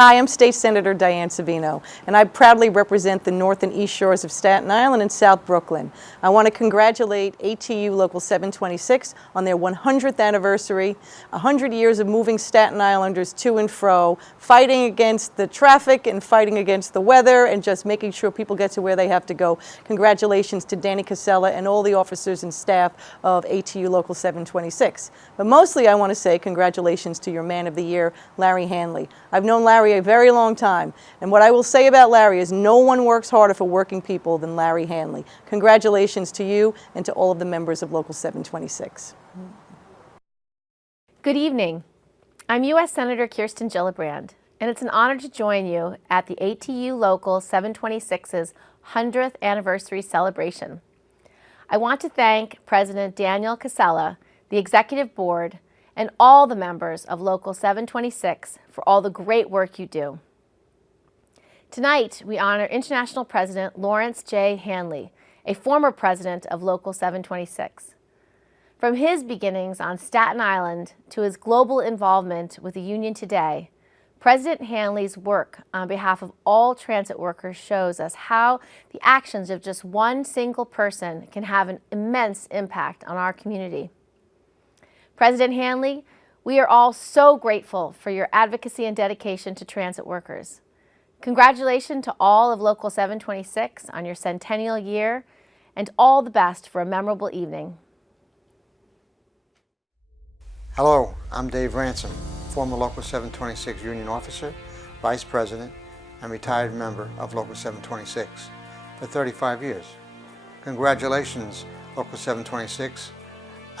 Hi, I'm State Senator Diane Savino, and I proudly represent the North and East Shores of Staten Island and South Brooklyn. I want to congratulate ATU Local 726 on their 100th anniversary, 100 years of moving Staten Islanders to and fro, fighting against the traffic and fighting against the weather and just making sure people get to where they have to go. Congratulations to Danny Casella and all the officers and staff of ATU Local 726. But mostly I want to say congratulations to your Man of the Year, Larry Hanley. I've known Larry a very long time, and what I will say about Larry is no one works harder for working people than Larry Hanley. Congratulations to you and to all of the members of Local 726. Good evening. I'm U.S. Senator Kirsten Gillibrand, and it's an honor to join you at the ATU Local 726's 100th anniversary celebration. I want to thank President Daniel Casella, the Executive Board, and all the members of Local 726 for all the great work you do. Tonight, we honor International President Lawrence J. Hanley, a former president of Local 726. From his beginnings on Staten Island to his global involvement with the union today, President Hanley's work on behalf of all transit workers shows us how the actions of just one single person can have an immense impact on our community. President Hanley, we are all so grateful for your advocacy and dedication to transit workers. Congratulations to all of Local 726 on your centennial year, and all the best for a memorable evening. Hello, I'm Dave Ransom, former Local 726 union officer, vice president, and retired member of Local 726 for 35 years. Congratulations, Local 726,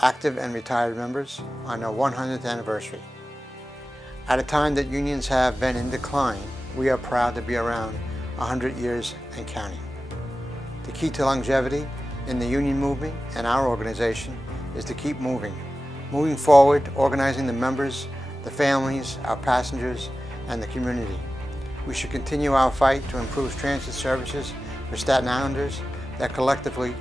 active and retired members, on our 100th anniversary. At a time that unions have been in decline, we are proud to be around 100 years and counting. The key to longevity in the union movement and our organization is to keep moving forward, organizing the members, the families, our passengers, and the community. We should continue our fight to improve transit services for Staten Islanders that collectively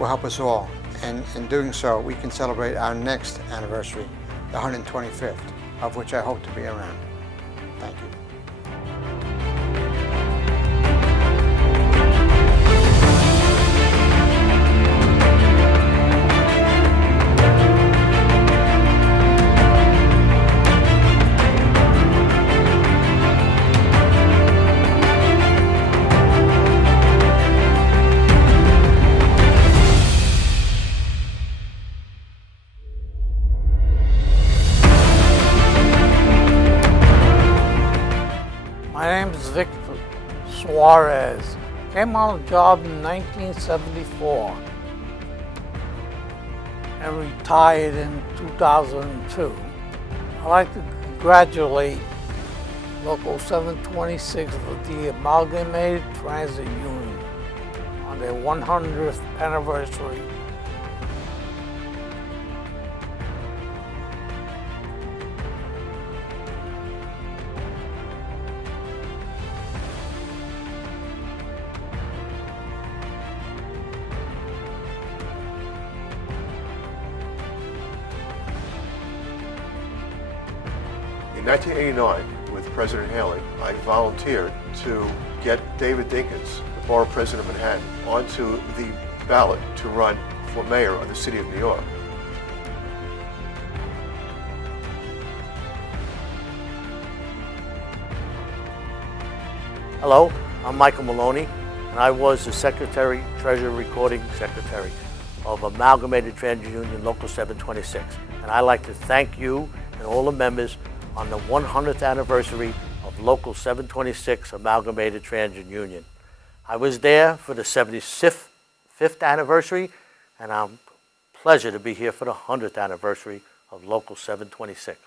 will help us all. And in doing so, we can celebrate our next anniversary, the 125th, of which I hope to be around. Thank you. My name is Victor Suarez. Came on the job in 1974 and retired in 2002. I'd like to congratulate Local 726 for the Amalgamated Transit Union on their 100th anniversary. In 1989, with President Hanley, I volunteered to get David Dinkins, the borough president of Manhattan, onto the ballot to run for mayor of the city of New York. Hello, I'm Michael Maloney, and I was the Secretary, Treasurer Recording Secretary of Amalgamated Transit Union Local 726. And I'd like to thank you and all the members on the 100th anniversary of Local 726 Amalgamated Transit Union. I was there for the 75th anniversary, and I'm pleasure to be here for the 100th anniversary of Local 726.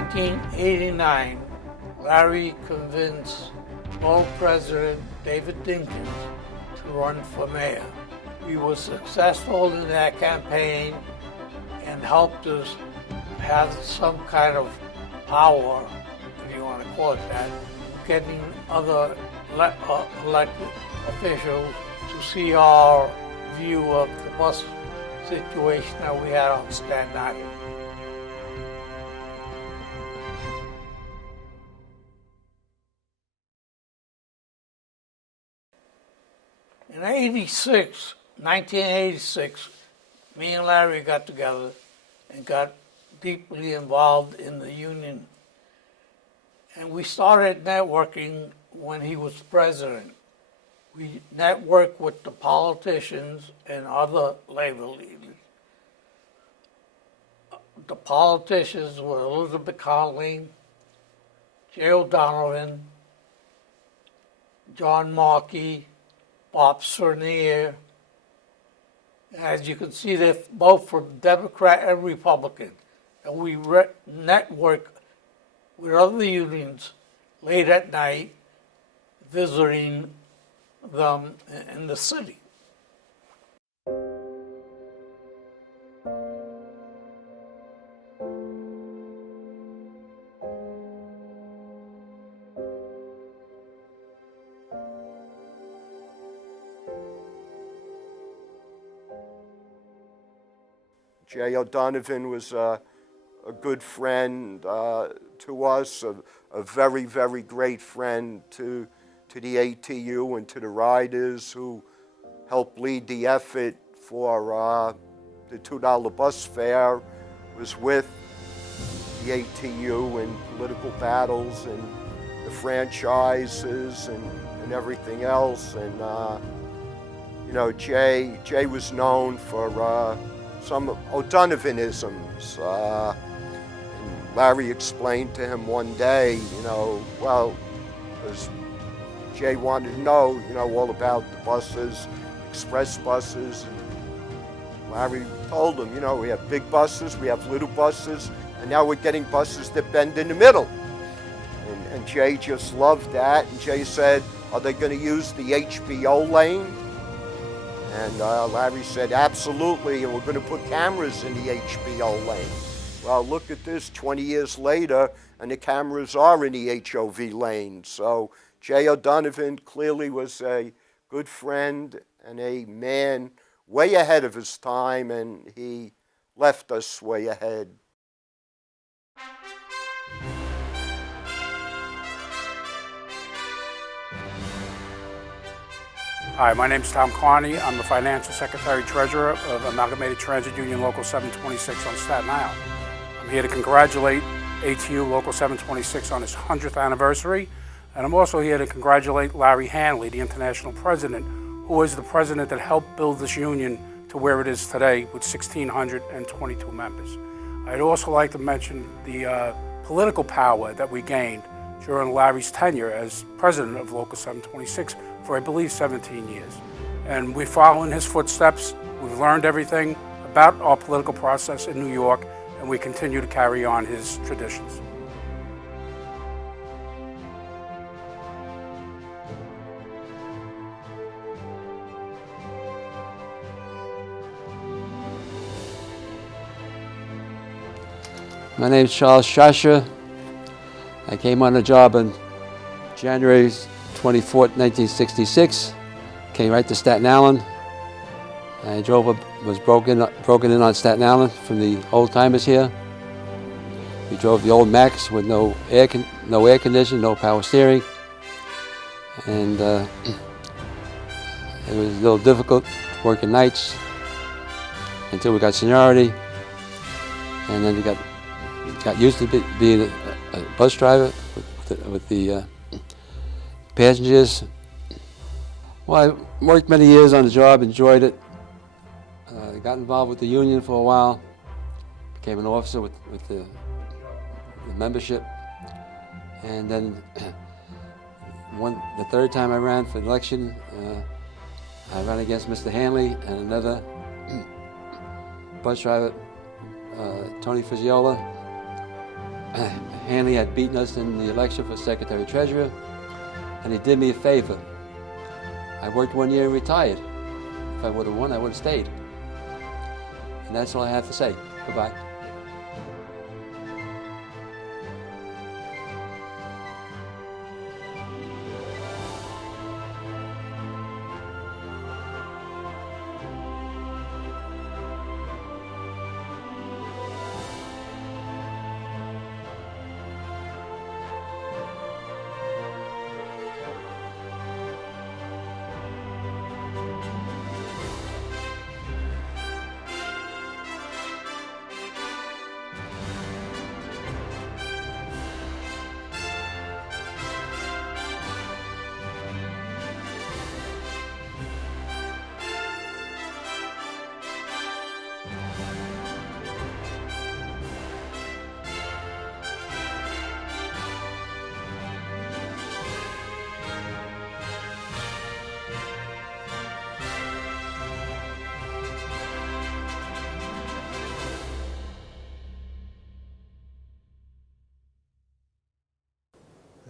1989, Larry convinced Borough President David Dinkins to run for mayor. We were successful in that campaign and helped us have some kind of power, if you want to call it that, getting other elected officials to see our view of the bus situation that we had on Staten Island. In 1986, me and Larry got together and got deeply involved in the union. And we started networking when he was president. We networked with the politicians and other labor leaders. The politicians were Elizabeth Hanley, Jay O'Donovan, John Markey, Bob Cernier. As you can see, they're both from Democrat and Republican. And we network with other unions late at night, visiting them in the city. Jay O'Donovan was a good friend to us, a very, very great friend to the ATU and to the riders who helped lead the effort for the $2 bus fare, was with the ATU in political battles and the franchises and everything else. And, you know, Jay was known for some O'Donovanisms. And Larry explained to him one day, you know, well, because Jay wanted to know, you know, all about the buses, express buses. And Larry told him, you know, we have big buses, we have little buses, and now we're getting buses that bend in the middle. And Jay just loved that. And Jay said, are they going to use the HBO lane? And Larry said, absolutely, and we're going to put cameras in the HBO lane. Well, look at this, 20 years later, and the cameras are in the HOV lane. So Jay O'Donovan clearly was a good friend and a man way ahead of his time, and he left us way ahead. Hi, my name is Tom Carney. I'm the Financial Secretary Treasurer of Amalgamated Transit Union Local 726 on Staten Island. I'm here to congratulate ATU Local 726 on its 100th anniversary, and I'm also here to congratulate Larry Hanley, the International President, who was the president that helped build this union to where it is today with 1,622 members. I'd also like to mention the political power that we gained during Larry's tenure as president of Local 726 for, I believe, 17 years. And we follow in his footsteps. We've learned everything about our political process in New York, and we continue to carry on his traditions. My name is Charles Shasha. I came on the job on January 24th, 1966. Came right to Staten Island. I was broken in on Staten Island from the old timers here. We drove the old Macs with no air conditioning, no power steering, and it was a little difficult working nights until we got seniority, and then we got used to being a bus driver with the passengers. Well, I worked many years on the job, enjoyed it. Got involved with the union for a while, became an officer with the membership, and then the third time I ran for election, I ran against Mr. Hanley and another bus driver, Tony Fiziola. Hanley had beaten us in the election for Secretary Treasurer, and he did me a favor. I worked 1 year and retired. If I would have won, I would have stayed. And that's all I have to say. Goodbye.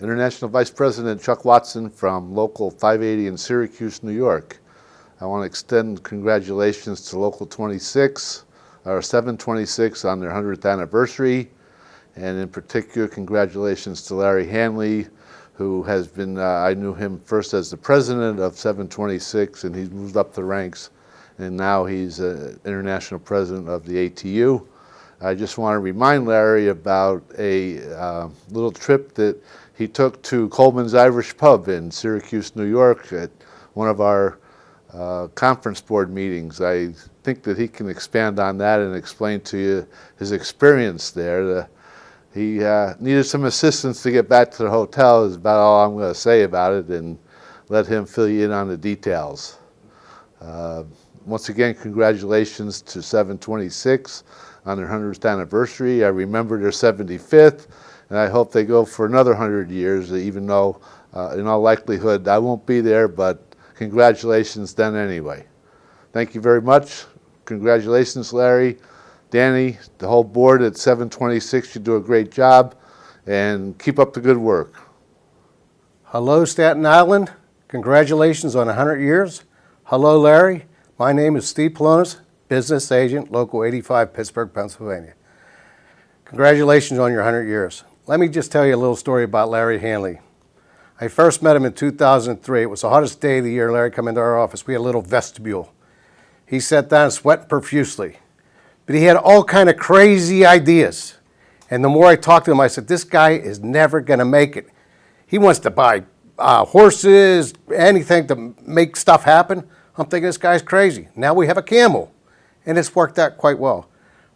International Vice President Chuck Watson from Local 580 in Syracuse, New York. I want to extend congratulations to Local 26, or 726 on their 100th anniversary, and in particular congratulations to Larry Hanley, who has been, I knew him first as the president of 726, and he's moved up the ranks, and now he's international president of the ATU. I just want to remind Larry about a little trip that he took to Coleman's Irish Pub in Syracuse, New York at one of our conference board meetings. I think that he can expand on that and explain to you his experience there. He needed some assistance to get back to the hotel is about all I'm going to say about it, and let him fill you in on the details. Once again, congratulations to 726 on their 100th anniversary. I remember their 75th. And I hope they go for another 100 years, even though in all likelihood I won't be there, but congratulations then anyway. Thank you very much. Congratulations, Larry, Danny, the whole board at 726. You do a great job, and keep up the good work. Hello, Staten Island. Congratulations on 100 years. Hello, Larry. My name is Steve Polonis, business agent, Local 85, Pittsburgh, Pennsylvania. Congratulations on your 100 years. Let me just tell you a little story about Larry Hanley. I first met him in 2003. It was the hottest day of the year. Larry came into our office. We had a little vestibule. He sat down sweating profusely. But he had all kind of crazy ideas. And the more I talked to him, I said, this guy is never going to make it. He wants to buy horses, anything to make stuff happen. I'm thinking this guy's crazy. Now we have a camel. And it's worked out quite well.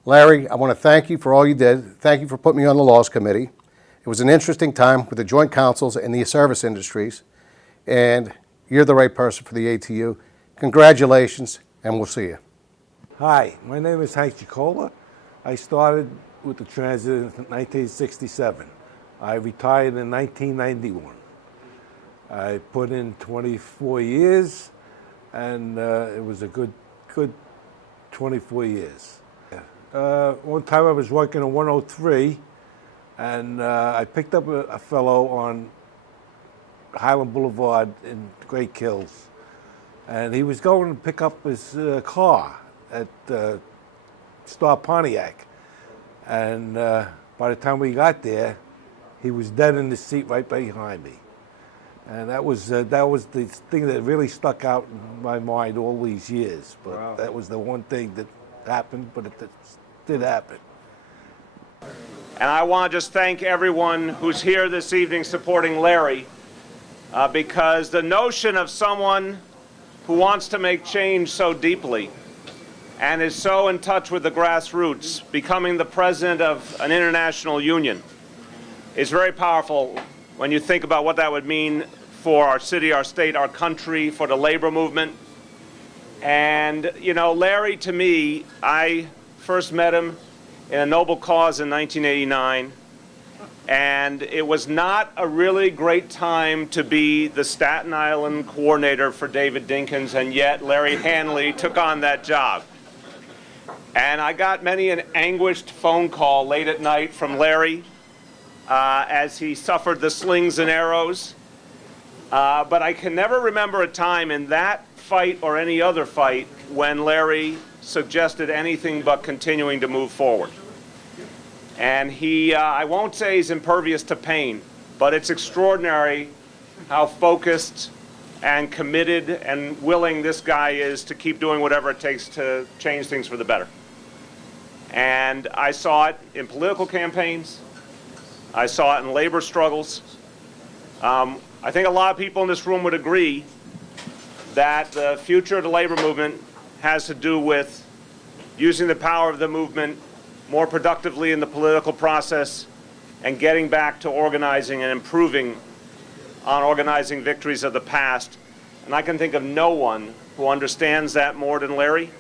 Larry, I want to thank you for all you did. Thank you for putting me on the Laws Committee. It was an interesting time with the joint councils and the service industries, and you're the right person for the ATU. Congratulations, and we'll see you. Hi, my name is Hank Chicola. I started with the transit in 1967. I retired in 1991. I put in 24 years, and it was a good 24 years. One time I was working on 103, and I picked up a fellow on Highland Boulevard in Great Kills, and he was going to pick up his car at Star Pontiac, and by the time we got there, he was dead in the seat right behind me, and that was the thing that really stuck out in my mind all these years. But wow. That was the one thing that happened, but it did happen. And I want to just thank everyone who's here this evening supporting Larry, because the notion of someone who wants to make change so deeply and is so in touch with the grassroots, becoming the president of an international union, is very powerful when you think about what that would mean for our city, our state, our country, for the labor movement. And, you know, Larry, to me, I first met him in a noble cause in 1989, and it was not a really great time to be the Staten Island coordinator for David Dinkins, and yet Larry Hanley took on that job. And I got many an anguished phone call late at night from Larry as he suffered the slings and arrows. But I can never remember a time in that fight or any other fight when Larry suggested anything but continuing to move forward. And he, I won't say he's impervious to pain, but it's extraordinary how focused and committed and willing this guy is to keep doing whatever it takes to change things for the better. And I saw it in political campaigns. I saw it in labor struggles. I think a lot of people in this room would agree that the future of the labor movement has to do with using the power of the movement more productively in the political process and getting back to organizing and improving on organizing victories of the past. And I can think of no one who understands that more than Larry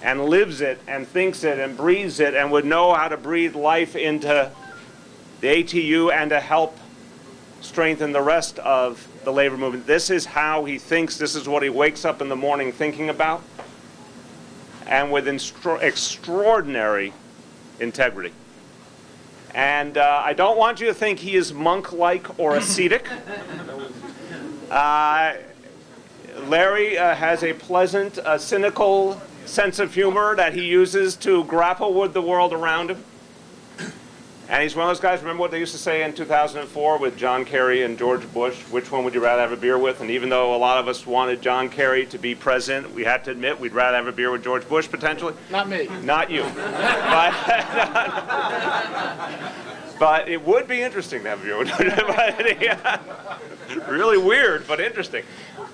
and lives it and thinks it and breathes it and would know how to breathe life into the ATU and to help strengthen the rest of the labor movement. This is how he thinks. This is what he wakes up in the morning thinking about, and with extraordinary integrity. And I don't want you to think he is monk-like or ascetic. Larry has a pleasant, cynical sense of humor that he uses to grapple with the world around him. And he's one of those guys, remember what they used to say in 2004 with John Kerry and George Bush, which one would you rather have a beer with? And even though a lot of us wanted John Kerry to be president, we had to admit we'd rather have a beer with George Bush, potentially. Not me. Not you. But it would be interesting to have a beer with George. Really weird, but interesting.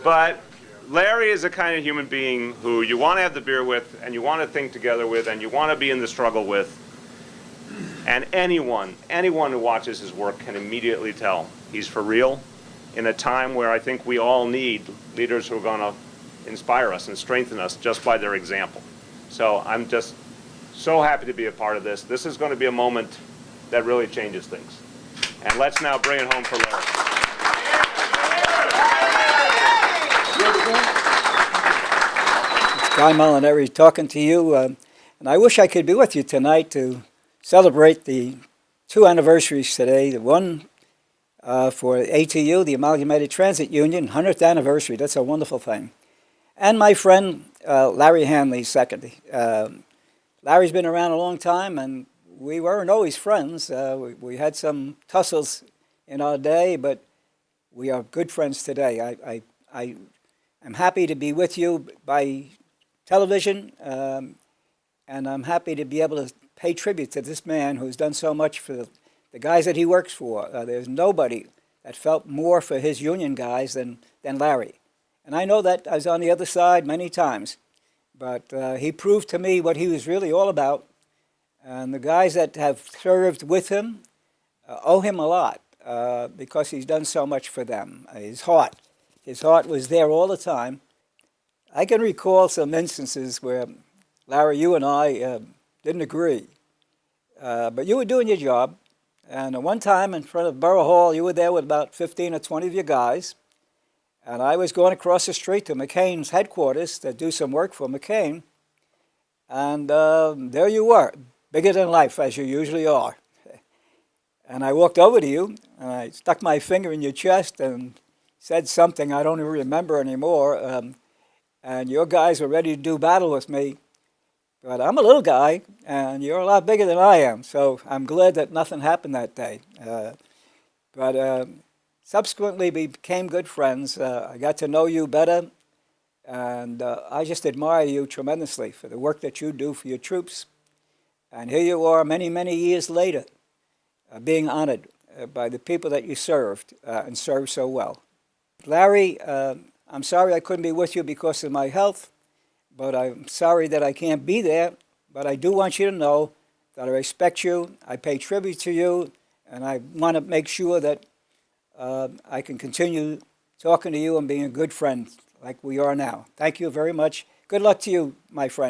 But Larry is a kind of human being who you want to have the beer with, and you want to think together with, and you want to be in the struggle with. And anyone who watches his work can immediately tell he's for real in a time where I think we all need leaders who are going to inspire us and strengthen us just by their example. So I'm just so happy to be a part of this. This is going to be a moment that really changes things. And let's now bring it home for Larry. It's Guy Molinari talking to you, and I wish I could be with you tonight to celebrate the two anniversaries today. The one for ATU, the Amalgamated Transit Union, 100th anniversary. That's a wonderful thing. And my friend Larry Hanley, second. Larry's been around a long time, and we weren't always friends. We had some tussles in our day, but we are good friends today. I am happy to be with you by television, and I'm happy to be able to pay tribute to this man who's done so much for the guys that he works for. There's nobody that felt more for his union guys than Larry. And I know that I was on the other side many times, but he proved to me what he was really all about. And the guys that have served with him owe him a lot because he's done so much for them. His heart was there all the time. I can recall some instances where, Larry, you and I didn't agree. But you were doing your job. And one time in front of Borough Hall, you were there with about 15 or 20 of your guys. And I was going across the street to McCain's headquarters to do some work for McCain. And there you were, bigger than life, as you usually are. And I walked over to you, and I stuck my finger in your chest and said something I don't even remember anymore. And your guys were ready to do battle with me. But I'm a little guy, and you're a lot bigger than I am, so I'm glad that nothing happened that day. But subsequently, we became good friends. I got to know you better, and I just admire you tremendously for the work that you do for your troops. And here you are many, many years later, being honored by the people that you served and served so well. Larry, I'm sorry I couldn't be with you because of my health. But I'm sorry that I can't be there. But I do want you to know that I respect you, I pay tribute to you, and I want to make sure that I can continue talking to you and being a good friend like we are now. Thank you very much. Good luck to you, my friend.